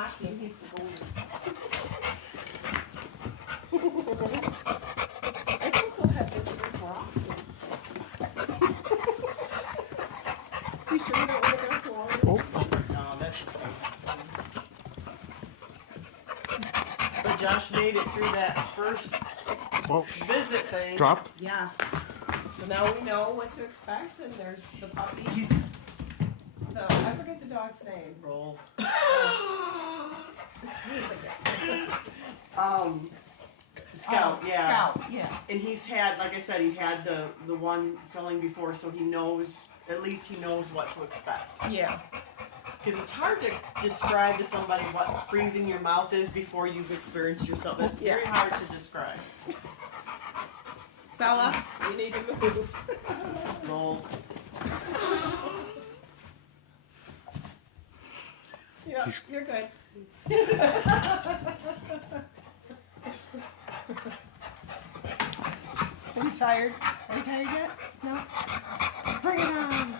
hockey and he's the goalie. I think we'll have visitors more often. You sure you don't want to go to all of them? No, that's. But Josh made it through that first visit thing. Drop. Yes. So now we know what to expect, and there's the puppy. So I forget the dog's name. Roll. Scout, yeah. Scout, yeah. And he's had, like I said, he had the one filling before, so he knows, at least he knows what to expect. Yeah. Because it's hard to describe to somebody what freezing your mouth is before you've experienced yourself. It's very hard to describe. Bella, you need to move. Roll. Yeah, you're good. Are you tired? Are you tired yet? No? Bring it on!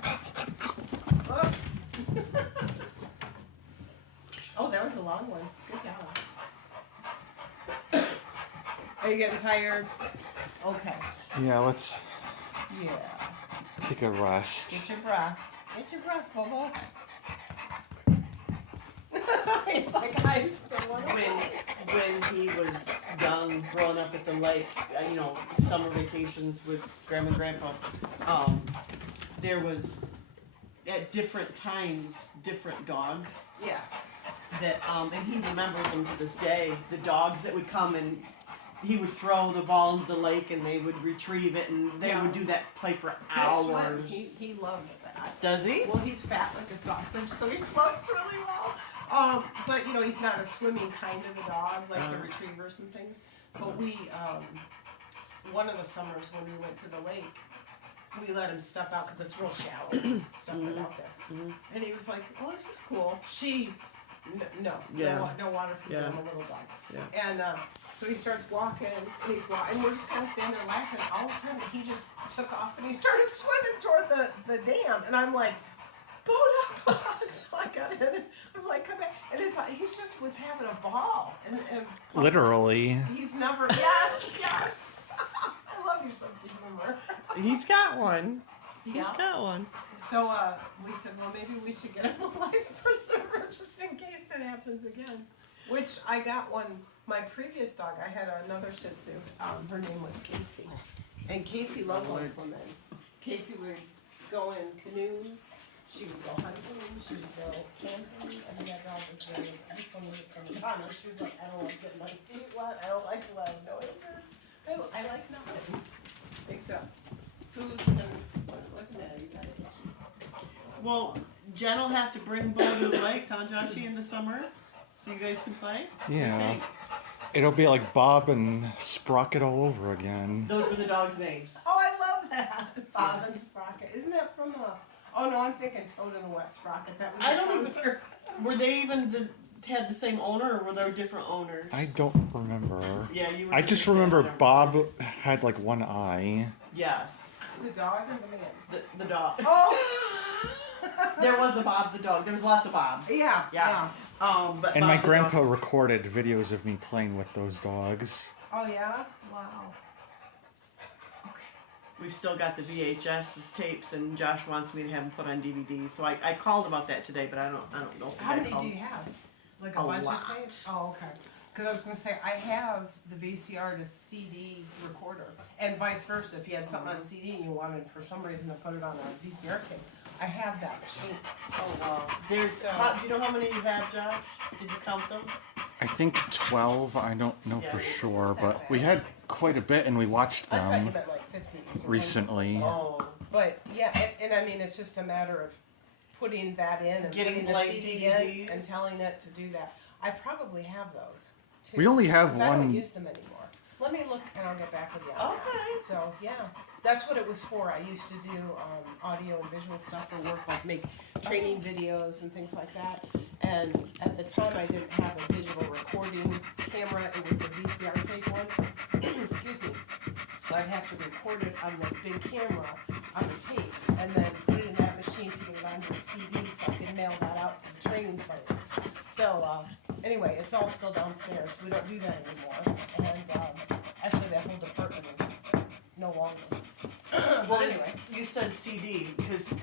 Oh, that was a long one. Good job. Are you getting tired? Okay. Yeah, let's Yeah. take a rest. Get your breath. Get your breath, Bobo. It's like I still want to. When he was young, growing up at the lake, you know, summer vacations with Grandma and Grandpa, there was at different times different dogs Yeah. that, and he remembers them to this day. The dogs that would come and he would throw the ball into the lake and they would retrieve it and they would do that play for hours. He loves that. Does he? Well, he's fat like a sausage, so he floats really well. But you know, he's not a swimming kind of a dog like the retrievers and things. But we, one of the summers when we went to the lake, we let him step out because it's real shallow. Step it out there, and he was like, "Oh, this is cool." No water for them, a little dog. Yeah. And so he starts walking, and he's walking, and we're just kind of standing there laughing. All of a sudden, he just took off and he started swimming toward the dam, and I'm like, "Boat up!" So I got in, and I'm like, "Come back!" And it's like he just was having a ball, and Literally. he's never. Yes. I love your sense of humor. He's got one. He's Yeah. got one. So we said, well, maybe we should get him a life preserver just in case it happens again. Which I got one. My previous dog, I had another Shih Tzu. Her name was Casey, and Casey loved swimming. Casey would go in canoes. She would go hunting. She would go camping. I mean, that dog was very. I just wanted to come down. She's like, I don't like getting my feet wet. I don't like loud noises. I like nothing except food and what's the matter? You got it. Well, Jen will have to bring Bo to the lake, huh, Joshy, in the summer, so you guys can play. Yeah. It'll be like Bob and Sprocket all over again. Those were the dogs' names. Oh, I love that. Bob and Sprocket. Isn't that from oh no, I'm thinking Toad and the Wet Sprocket. That was I don't concert. Were they even had the same owner, or were there different owners? I don't remember. Yeah, you were. I just remember Bob had like one eye. Yes. The dog or the man? The dog. Oh! There was a Bob the dog. There was lots of Bobs. Yeah. But And my Bob the grandpa dog- recorded videos of me playing with those dogs. Oh yeah? Wow. We've still got the VHS tapes, and Josh wants me to have them put on DVD. So I called about that today, but I don't know if How I many called. do you have? Like A a bunch lot. of tapes? Oh, okay. Because I was going to say, I have the VCR to CD recorder, and vice versa. If you had something on CD and you wanted for some reason to put it on a VCR tape, I have that machine. Oh wow. There's. Do you know how many you have, Josh? Did you count them? I think 12, I don't know Yeah, for it's sure, not but bad. we had quite a bit and we watched I thought you them meant like 50. recently. Oh. But yeah, and I mean, it's just a matter of putting that in and Getting putting the blank CD DVDs. in and telling it to do that. I probably have those too. We only have 'Cause I don't one- use them anymore. Let me look and I'll get back with you. on that. Okay. So yeah, that's what it was for. I used to do audio and visual stuff for work, like make training videos and things like that. And at the time, I didn't have a digital recording camera. It was a VCR tape one. Excuse me. So I'd have to record it on the big camera on the tape, and then put it in that machine to get it onto a CD, so I could mail that out to the training sites. So anyway, it's all still downstairs. We don't do that anymore. And actually, that whole department is no longer. Well, anyway. you said CD because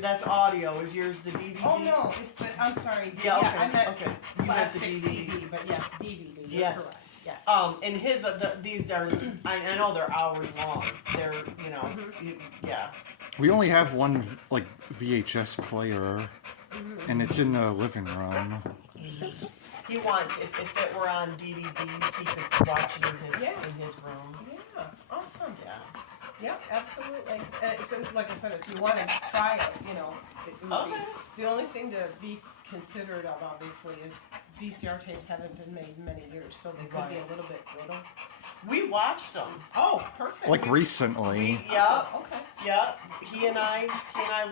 that's audio. Is yours the DVD? Oh no, it's the. I'm sorry. Yeah, okay, I meant okay. You meant the plastic DVD. CD, but yes, DVD. You're Yes. correct. Yes. And his these are I know they're hours long. They're yeah. We only have one like VHS player, and it's in the living room. He wants if it were on DVDs, he could watch it in his room. Yeah. Awesome. Yeah. Yep, absolutely. So, like I said, if you want to try it, it would Okay. be, the only thing to be considerate of, obviously, is VCR tapes haven't been made in many years, so they could be a little bit brittle. We watched them. Oh, perfect. Like recently. Yeah. Okay. Yeah. He and I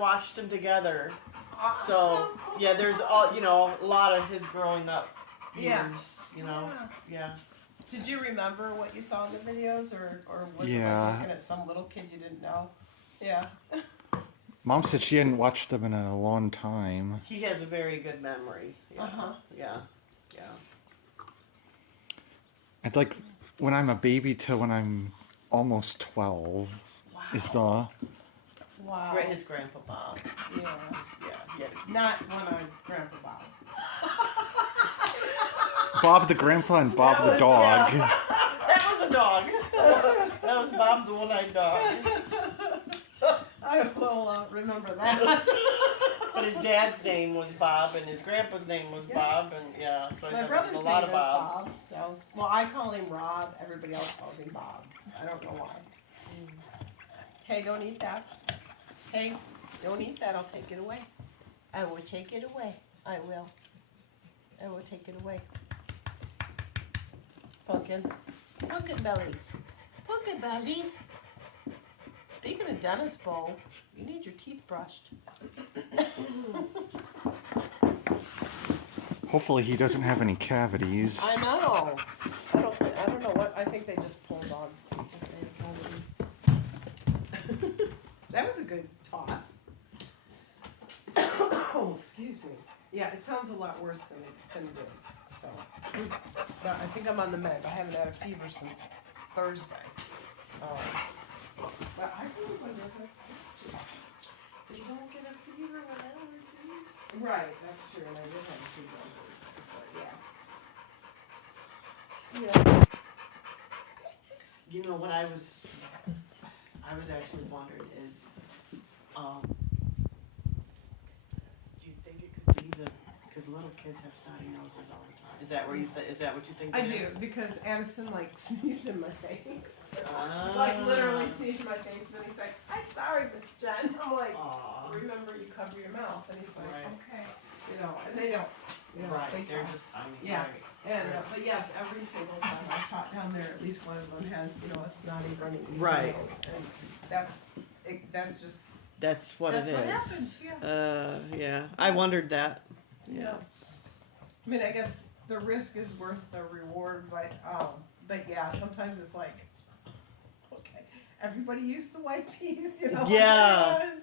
watched them together. Awesome. So yeah, there's a lot of his growing up Yeah. years. Yeah. Did you remember what you saw in the videos, or was it Yeah. like looking at some little kid you didn't know? Yeah. Mom said she hadn't watched them in a long time. He has a very good memory. Yeah. Uh-huh. Yeah. It's like when I'm a baby till when I'm almost 12 is the Wow. His grandpa Bob. Yeah. Yeah. He had a Not when I'm Grandpa Bob. Bob the grandpa and Bob the dog. That was a dog. That was Bob the one-eyed dog. I will remember that. But his dad's name was Bob, and his grandpa's name was Bob, and so My he's brother's a lot name of is Bobs. Bob, so I call him Rob. Everybody else calls him Bob. I don't know why. Hey, don't eat that. Hey, don't eat that. I'll take it away. I will take it away. I will. I will take it away. Pumpkin. Pumpkin bellies. Pumpkin bellies. Speaking of dentist bowl, you need your teeth brushed. Hopefully he doesn't have any cavities. I know. I don't know what. I think they just pull dogs' teeth if they have cavities. That was a good toss. Oh, excuse me. Yeah, it sounds a lot worse than it is. So, but I think I'm on the mend. I haven't had a fever since Thursday. But I really wonder if that's You don't get a fever with allergies. right. That's true, and I did have a fever on Thursday. So yeah. What I was actually wondering is, do you think it could be because little kids have snotty noses all the time? Is that what you think? I it do, is? because Addison sneezed in my face. Ah. Literally sneezed in my face, and then he's like, "I'm sorry, Miss Jen." I'm like, Aw. "Remember, you cover your mouth." And he's like, Right. "Okay." And they don't. Right, they they're try. just tiny. Yeah. Right. And but yes, every single time I taught down there, at least one of them has a snotty running Right. nose, and that's just That's what that's it what is. happens. Yeah. Yeah. I wondered that. Yeah. I mean, I guess the risk is worth the reward, but yeah, sometimes it's like, okay, everybody used the white peas, Yeah. and-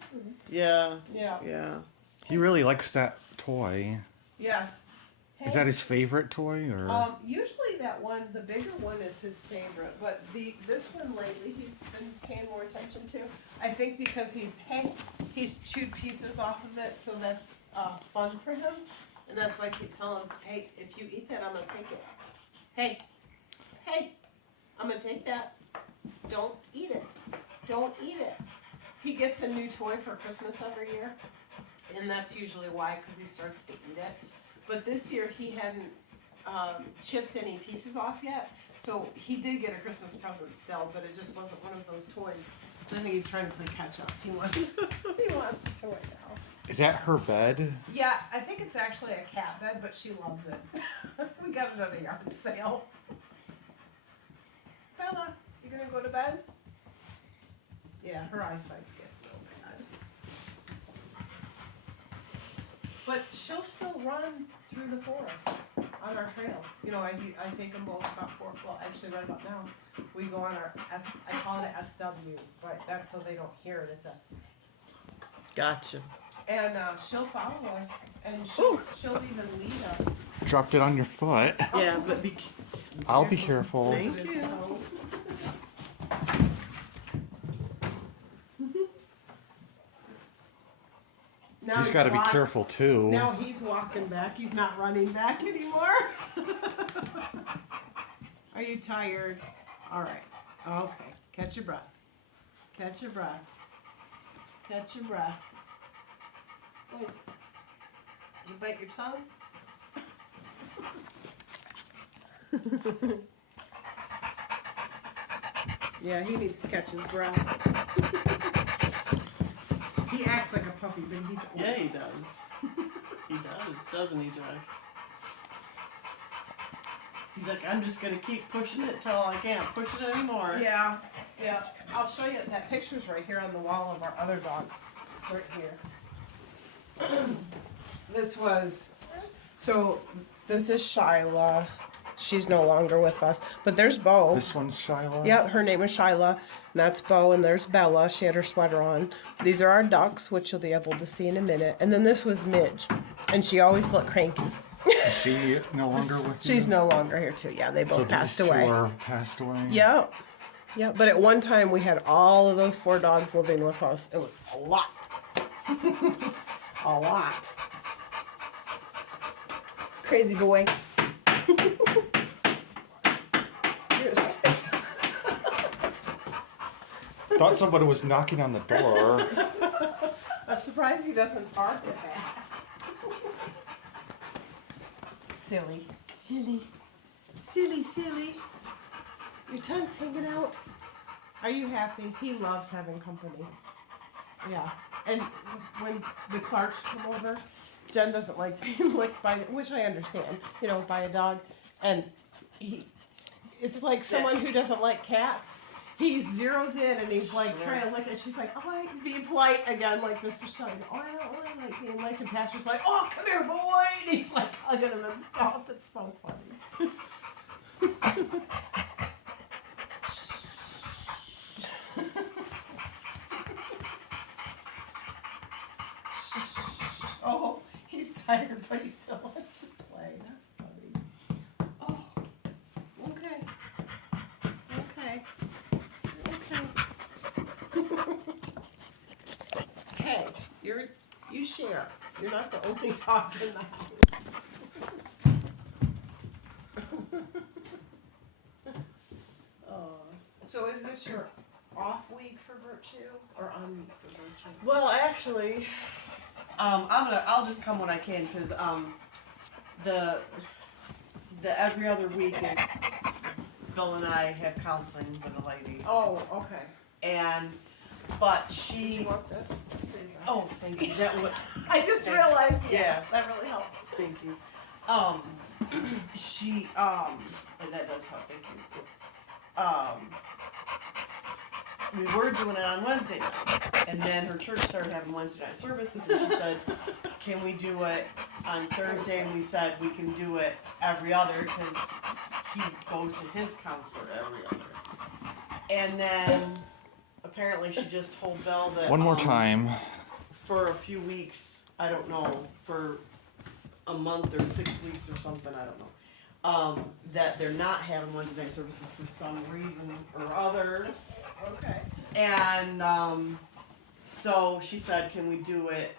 Yeah. yeah, Yeah. He really likes that toy. yes. Is that his favorite toy or? Usually that one, the bigger one, is his favorite, but this one lately he's been paying more attention to. I think because he's chewed pieces off of it, so that's fun for him, and that's why I keep telling him, hey, if you eat that, I'm gonna take it. Hey, I'm gonna take that. Don't eat it. Don't eat it. He gets a new toy for Christmas every year, and that's usually why, because he starts to eat it. But this year he hadn't chipped any pieces off yet, so he did get a Christmas present still, but it just wasn't one of those toys. So I think he's trying to play catch up. He wants a toy now. Is that her bed? Yeah, I think it's actually a cat bed, but she loves it. We got it at a yard sale. Bella, you gonna go to bed? Yeah, her eyesight's getting real bad. But she'll still run through the forest on our trails. I take them both about 4 o'clock, actually right about now. We go on our I call it a SW, but that's so they don't hear it, it's S. Gotcha. And she'll follow us, and she'll even lead us dropped it on your foot. Yeah, but I'll be careful. Thank It is you. so- Now He's got to be walk- careful too. Now he's walking back. He's not running back anymore. Are you tired? All right. Okay. Catch your breath. Catch your breath. Catch your breath. What is it? You bite your tongue? Yeah, he needs to catch his breath. He acts like a puppy, but he's Yeah, he does. He does, doesn't he, Josh? He's like, I'm just gonna keep pushing it till I can't push it anymore. Yeah, yeah. I'll show you. That picture's right here on the wall of our other dog. Right here. This is Shyla. She's no longer with us. But there's Bo. This one's Shyla. Yeah, her name is Shyla. And that's Bo, and there's Bella. She had her sweater on. These are our ducks, which you'll be able to see in a minute. And then this was Midge. And she always looked cranky. Is she no longer with you? She's no longer here, too. Yeah, they both So passed these two away. are passed away? Yeah. Yeah, but at one time we had all of those 4 dogs living with us. It was a lot. A lot. Crazy boy. Thought somebody was knocking on the door. I'm surprised he doesn't bark at that. Silly. Silly. Silly, silly. Your tongue's hanging out. Are you happy? He loves having company. Yeah. And when the Clarks come over, Jen doesn't like being licked by, which I understand, by a dog. And it's like someone who doesn't like cats. He zeroes in and he's like trying to lick it. She's like, oh, I'm being polite again, like Mr. Shine. Oh, I don't really like being licked. And Pastor's like, oh, come here, boy. And he's like hugging him and stuff. It's so funny. Oh, he's tired, but he still wants to play. That's funny. Oh, okay. Okay. Okay. Hey, you share. You're not the only dog in the house. So is this your off week for Virtue or on week for Virtue? Well, actually, I'll just come when I can because the every other week is Bill and I have counseling with a lady, Oh, okay. but Do she. you want this? Oh, thank you. That was. I just Thank- realized. yeah. That really helps. Thank you. She and that does help. Thank you. We were doing it on Wednesday nights, and then her church started having Wednesday night services, and she said, "Can we do it on Thursday?" And we said we can do it every other because he goes to his counselor every other. And then apparently she just told Bill that One more time. for a few weeks, I don't know, for a month or 6 weeks or something, I don't know, that they're not having Wednesday night services for some reason or other. Okay. And so she said, can we do it